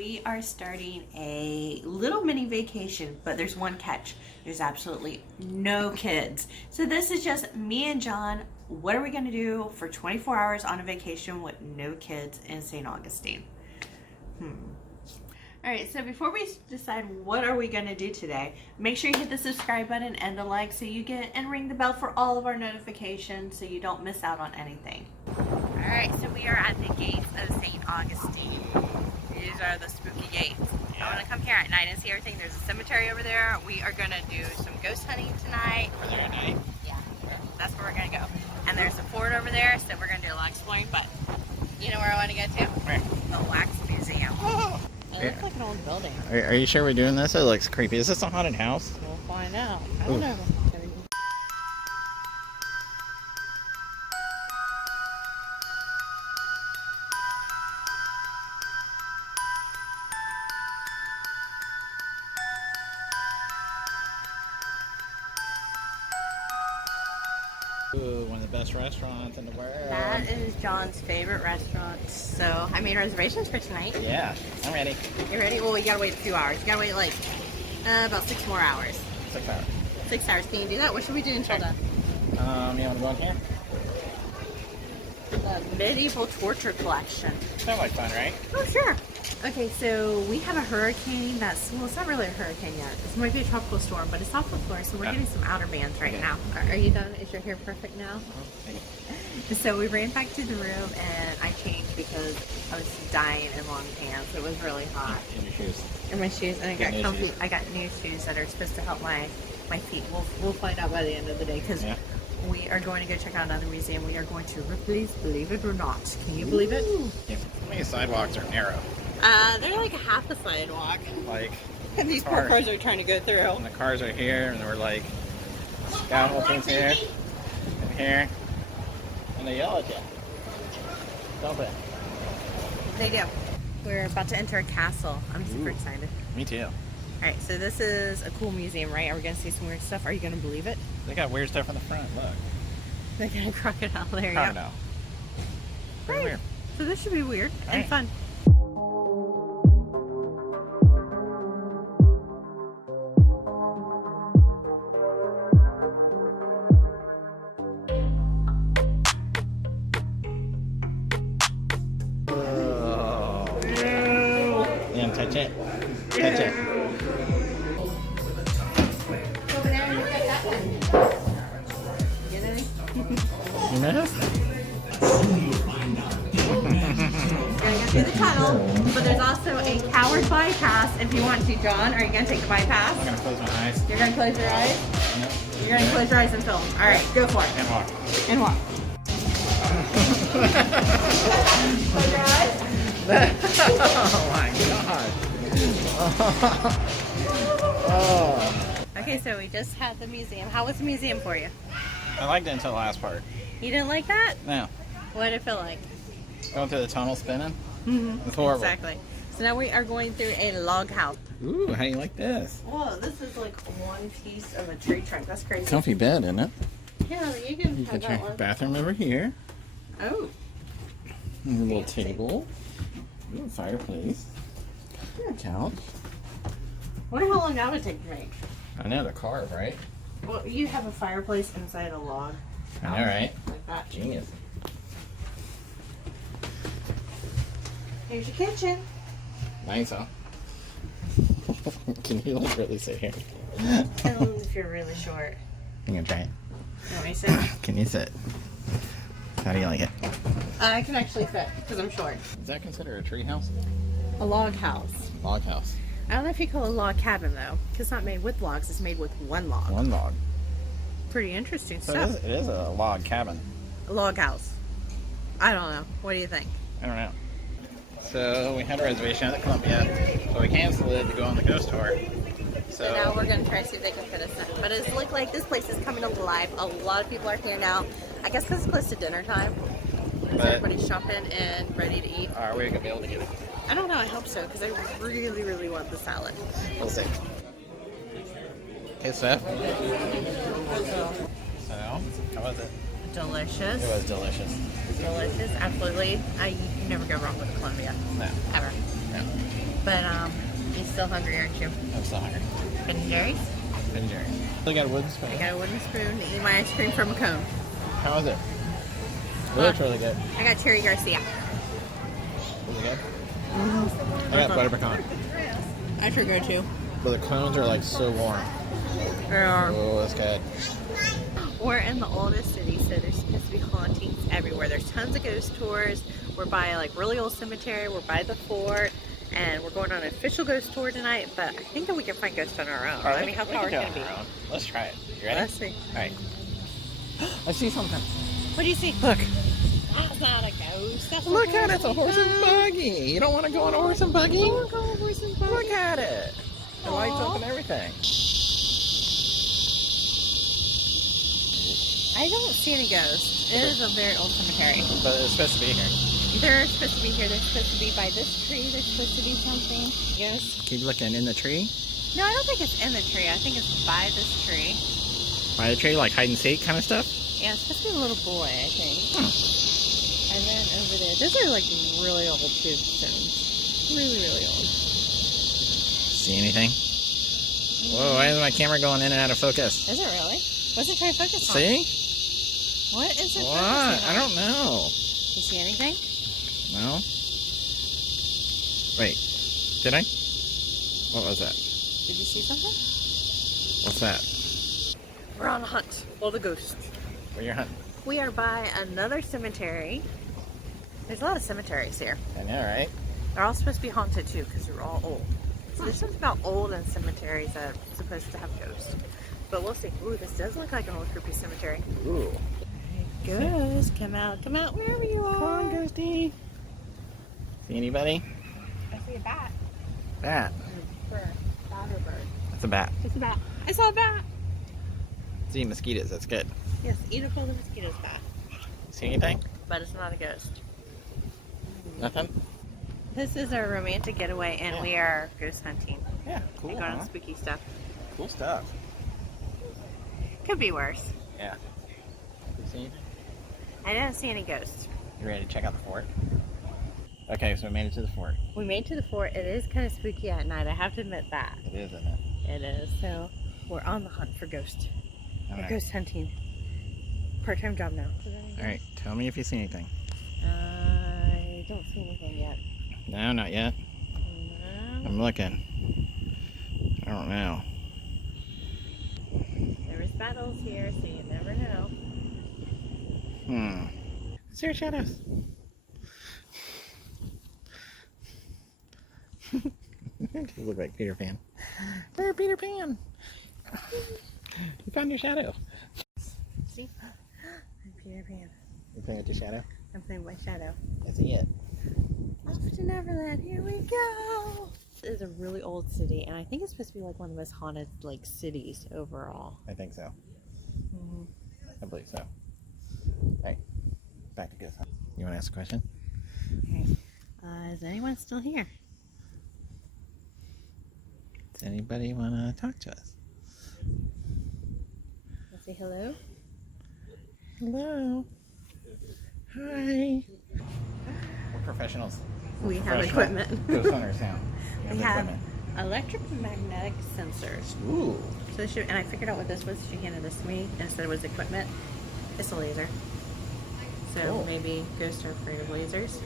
we are starting a little mini vacation, but there's one catch. There's absolutely no kids. So this is just me and John. What are we going to do for 24 hours on a vacation with no kids in St. Augustine? All right, so before we decide what are we going to do today, make sure you hit the subscribe button and the like so you get and ring the bell for all of our notifications so you don't miss out on anything. All right, so we are at the gates of St. Augustine. These are the spooky gates. I want to come here at night and see everything. There's a cemetery over there. We are going to do some ghost hunting tonight. Over there at night? Yeah, that's where we're going to go. And there's a fort over there, so we're going to do a lot of exploring, but you know where I want to go to? Where? The Wax Museum. Oh. It looks like an old building. Are you sure we're doing this? It looks creepy. Is this a haunted house? We'll find out. I don't know. Ooh, one of the best restaurants in the world. That is John's favorite restaurant. So I made reservations for tonight. Yeah, I'm ready. You ready? Well, you gotta wait a few hours. You gotta wait like about 6 more hours. 6 hours. 6 hours. Can you do that? What should we do until then? You want to go in here? The medieval torture collection. Sounds like fun, right? Oh, sure. Okay, so we have a hurricane that's, well, it's not really a hurricane yet. It might be a tropical storm, but it's off the floor, so we're getting some outer bands right now. Are you done? Is your hair perfect now? So we ran back to the room and I changed because I was dying in long pants. It was really hot. In your shoes. In my shoes, and I got comfy. Shoes. I got new shoes that are supposed to help my feet. We'll find out by the end of the day because we are going to go check out another museum. We are going to Ripley's, believe it or not. Can you believe it? Yeah. These sidewalks are narrow. They're like a half a sidewalk. Like, and these poor cars are trying to go through. And the cars are here, and we're like, scaffolding's here, and here, and they yell at you. Don't they? They do. We're about to enter a castle. I'm super excited. Me too. Alright, so this is a cool museum, right? Are we going to see some weird stuff? Are you going to believe it? They got weird stuff in the front, look. They got a crocodile there, Crocodile. Pretty weird. So this should be weird and fun. Touch it. Touch it. You missed? You're gonna go through the tunnel, but there's also a coward bypass if you want to. John, are you gonna take the bypass? I'm gonna close my eyes. You're gonna close your eyes? Yep. You're gonna close your eyes and film. Alright, go for it. And walk. And walk. Close your eyes. Oh my god. Oh. Okay, so we just had the museum. How was the museum for you? I liked it until the last part. You didn't like that? No. What did it feel like? Going through the tunnel spinning? It's horrible. Exactly. So now we are going through a log house. Ooh, how do you like this? Whoa, this is like one piece of a tree trunk. That's crazy. Comfy bed, isn't it? Yeah, you can You have got that your one. bathroom over here. Oh. And a little table. Ooh, fireplace. Couch. Wonder how long that would take to make. I know, the carve, right? Well, you have a fireplace inside a log. I know, right? Like that. Genius. Here's your kitchen. Nice, huh? Can you like really sit here? If you're really short. I'm gonna try it. You want me to sit? Can you sit? How do you like it? I can actually fit because I'm short. Is that considered a tree house? A log house. Log house. I don't know if you call it a log cabin though, because it's not made with logs, it's made with one log. One log. Pretty interesting So stuff. it is a log cabin. A log house. I don't know. What do you think? I don't know. So we had a reservation at the Columbia, but we canceled it to go on the ghost tour. So now we're going to try to see if they can fit us in. But it looks like this place is coming alive. A lot of people are here now. I guess because it's close to dinner time. Everybody's shopping and ready to eat. Are we going to be able to get it? I don't know. I hope so because I really, really want the salad. We'll see. Okay, Steph. So, how was it? Delicious. It was delicious. Delicious. Absolutely. You never go wrong with a Columbia. No. Ever. No. But you're still hungry, aren't you? I'm still hungry. Ben and Jerry's? Ben and Jerry's. Still got a wooden spoon. I got a wooden spoon to eat my ice cream from a cone. How is it? It looks really good. I got Cherry Garcia. Is it good? I got butter pecan. I should go too. But the cones are like so warm. Oh, that's good. We're in the oldest city, so there's supposed to be hauntings everywhere. There's tons of ghost tours. We're by like really old cemetery. We're by the fort, and we're going on an official ghost tour tonight. But I think that we can find ghosts on our own. I mean, how far can it be? Let's try it. You ready? Let's see. All right. I see something. What do you see? Look. That's not a ghost. That's Look at it. It's a horse and buggy. You don't want to go on a horse and buggy? Go on a horse and buggy. Look at it. The lights up and everything. I don't see any ghosts. It is a very old cemetery. But it's supposed to be here. They're supposed to be here. They're supposed to be by this tree. There's supposed to be something. Yes. Keep looking in the tree. No, I don't think it's in the tree. I think it's by this tree. By the tree, like hide and seek kind of stuff? Yeah, it's supposed to be a little boy, I think. And then over there. Those are like really old tombstones. Really, really old. See anything? Whoa, why is my camera going in and out of focus? Is it really? What's it trying to focus on? See? What is it What? focusing on? I don't know. You see anything? No? Wait. Did I? What was that? Did you see something? What's that? We're on a hunt. All the ghosts. Where you're hunting? We are by another cemetery. There's a lot of cemeteries here. I know, right? They're all supposed to be haunted too because they're all old. So there's something about old and cemeteries that are supposed to have ghosts. But we'll see. Ooh, this does look like an old creepy cemetery. Ooh. Ghost, come out wherever you are. Come on, ghosty. See anybody? I see a bat. Bat. Bird. Bat or bird? That's a bat. It's a bat. I saw a bat. See mosquitoes, that's good. Yes, eat a full of mosquitoes bat. See anything? But it's not a ghost. Nothing? This is our romantic getaway and Yeah. we are ghost hunting. Yeah, cool. We're going Huh? on spooky stuff. Cool stuff. Could be worse. Yeah. You see anything? I didn't see any ghosts. You ready to check out the fort? Okay, so we made it to the fort. We made it to the fort. It is kind of spooky at night. I have to admit that. It is, isn't it? It is. So we're on the hunt for ghosts. All We're right. ghost hunting. Part-time job now. All right, tell me if you see anything. I don't see anything yet. No, not yet. No. I'm looking. I don't know. There is battles here, so you never know. Is there shadows? You look like Peter Pan. Where, Peter Pan? You found your shadow. See? I'm Peter Pan. You playing with your shadow? I'm playing my shadow. I see it. Off to Neverland. Here we go. This is a really old city, and I think it's supposed to be like one of the most haunted like cities overall. I think so. Mm-hmm. I believe so. Hey, back to Ghost Hunt. You want to ask a question? Okay. Is anyone still here? Does anybody want to talk to us? Let's say hello. Hello. Hi. We're professionals. We have Professional equipment. Ghost hunters now. We have electromagnetic sensors. Ooh. So she, and I figured out what this was. She handed this to me and said it was equipment. It's a laser. So Cool. maybe ghosts are afraid of lasers.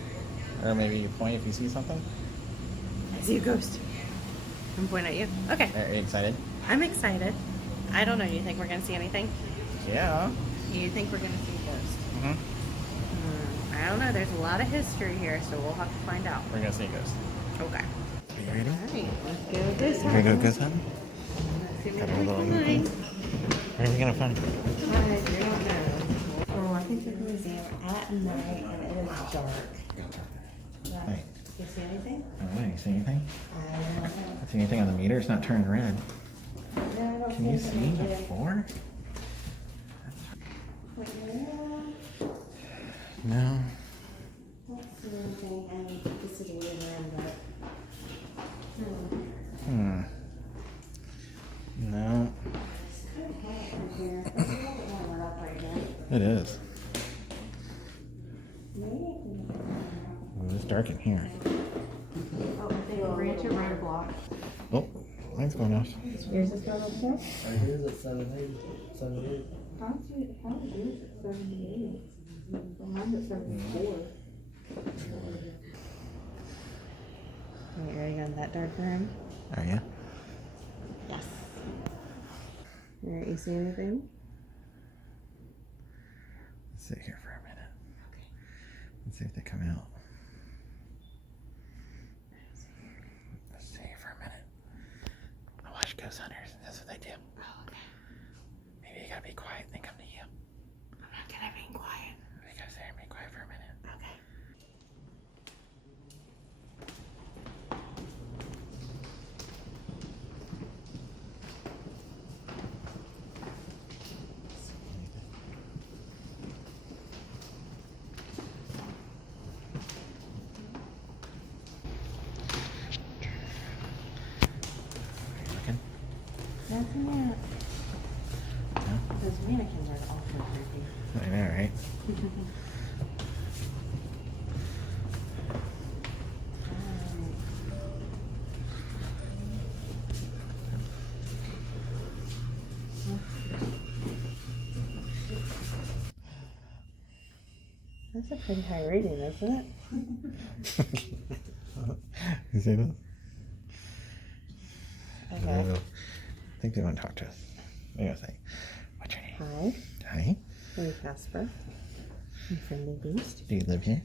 Or maybe you point if you see something. I see a ghost. I'm pointing at you. Okay. Are you excited? I'm excited. I don't know. Do you think we're going to see anything? Yeah. You think we're going to see a ghost? Mm-hmm. I don't know. There's a lot of history here, so we'll have to find out. We're gonna see a ghost. Okay. Are you ready? Alright, let's go ghost We're gonna go hunting. ghost hunting? Let's see Got what a we little can movie. find. Where are we gonna find? I don't know. We're walking through the museum at night and it is dark. Yeah. Wait. You see anything? Oh, wait, you see anything? I don't know. See anything on the meter? It's not turning red. No, I don't Can you see see anything. the 4? Wait, no. No. Don't see anything. I mean, this is a weird room, but. No. It's kind of hot in here. It's a little bit warmer up right now. It is. Maybe I can. Oh, it's dark in here. Oh, they ran to Right block. Oh, mine's going off. Yours is going off too? Here's at 780. 780. How's yours at 78? Well, mine's at 74. Alright, ready to go in that dark room? Are you? Yes. Alright, you see anything? Let's sit here for a minute. Okay. Let's see if they come out. Let's see for a minute. I watch ghost hunters, and that's what they do. Oh, okay. Maybe you gotta be quiet and they come to you. I'm not gonna be quiet. We gotta sit here and be quiet for a minute. Okay. Are you looking? Nothing yet. No? Those mannequins are awful creepy. I know, right? That's a pretty high rating, isn't it? You see that? Okay. I think they want to talk to us. What do you think? What's your name? Hi, Hi. I'm Casper. I'm Friendly Beast. Do you live here?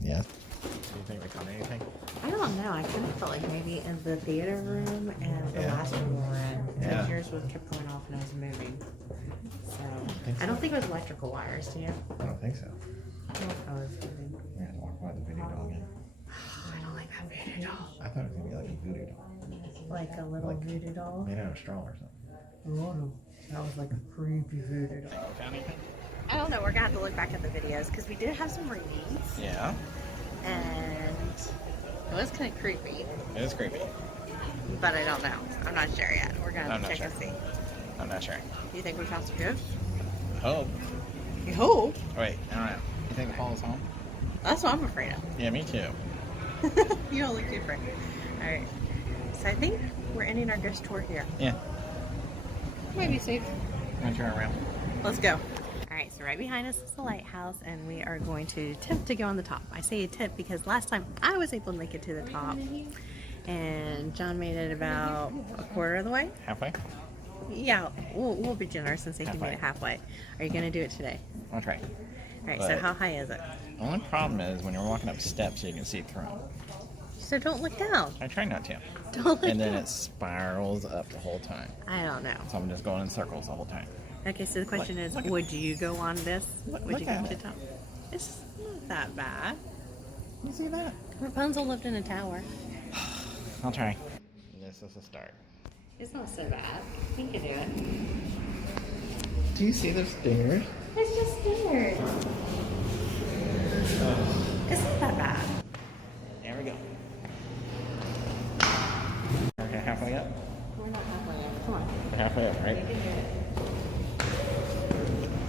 Yes. Do you think we found anything? I don't know. I kind of felt like maybe in the theater room and the Yeah. last one we were in. Yeah. Yours kept going off and I was moving. So think I don't think it was electrical wires, do you? I don't think so. I don't know if I was moving. We're gonna walk by the voodoo doll again. I don't like that voodoo doll. I thought it was gonna be like a voodoo doll. Like a little voodoo doll. Made out of straw or something. Oh no, that was like a creepy voodoo doll. Think we found anything? I don't know. We're gonna have to look back at the videos because we did have some readings Yeah. and it was kind of creepy. It is creepy. But I don't know. I'm not sure yet. We're gonna I'm have not to check and see. I'm not sure. You think we found some ghosts? Oh. You hope. Wait, I don't know. You think Paul is home? That's what I'm afraid of. Yeah, me too. You don't look too afraid. Alright. So I think we're ending our ghost tour here. Yeah. Might be safe. I'm gonna turn around. Let's go. Alright, so right behind us is the lighthouse and we are going to attempt to go on the top. I say attempt because last time I was able to make it to the top and John made it about a quarter of the way. Halfway? Yeah, we'll be generous and say he made Halfway. it halfway. Are you going to do it today? I'll try. Alright, so But- how high is it? The only problem is when you're walking up steps, you can see through them. So don't look down. I try not to. Don't look And then down. it spirals up the whole time. I don't know. So I'm just going in circles the whole time. Okay, so the question is, look at- would you go on this? Look Would you go at to the it. top? It's not that bad. You see that? Rapunzel lived in a tower. I'll try. This is a start. It's not so bad. You can do it. Do you see the stairs? It's just stairs. It's not that bad. There we go. Okay, halfway up? We're not halfway yet. Come on. We're halfway up, right? You can do it.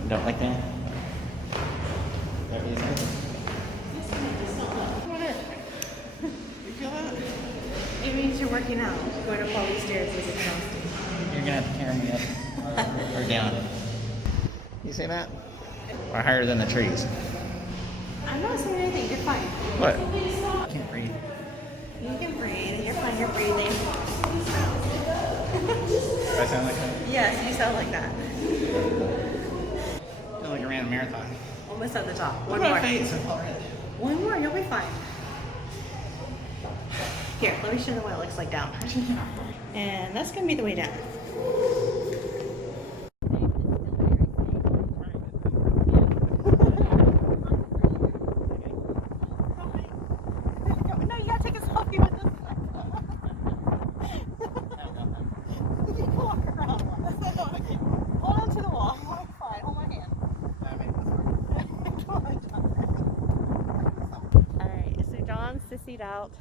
Don't like that? That easy? Come on in. You feel that? It means you're working out. Going up all these stairs is exhausting. You're gonna have to carry me up or down. You see that? We're higher than the trees. I'm not saying anything. You're fine. What? I can't breathe. You can breathe. You're fine. You're breathing. Do I sound like that? Yes, you sound like that. I feel like I ran a marathon. Almost at the top. One Look at more. my face. It's all red. One more. You'll be fine. Here, let me show them what it looks like down. And that's going to be the way down. No, you gotta take a selfie with this. You can walk around. Hold on to the wall. Fine, hold my hand. Come on, John. Alright, so John sissied out.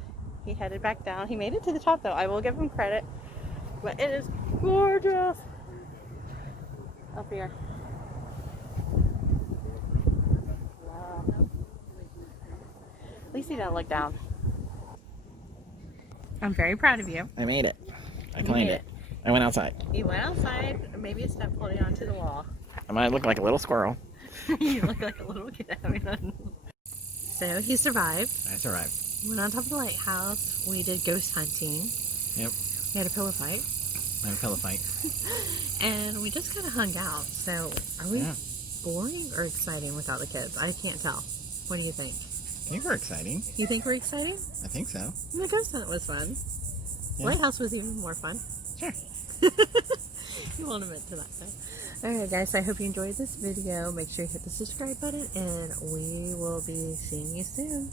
He headed back down. He made it to the top though. I will give him credit. But it is gorgeous up here. Wow. At least he didn't look down. I'm very proud of you. I made it. I You claimed made it. I went outside. You went outside, maybe a step holding onto the wall. I might look like a little squirrel. You look like a little kid having fun. So he survived. I survived. Went on top of the lighthouse. We did ghost hunting. Yep. We had a pillow fight. I had a pillow fight. And we just kind of hung out. So are we boring or exciting without the kids? I can't tell. What do you think? I think we're exciting. You think we're exciting? I think so. The ghost hunt was fun. Yeah. Lighthouse was even more fun. Sure. You won't admit to that though. Alright guys, I hope you enjoyed this video. Make sure you hit the subscribe button and we will be seeing you soon.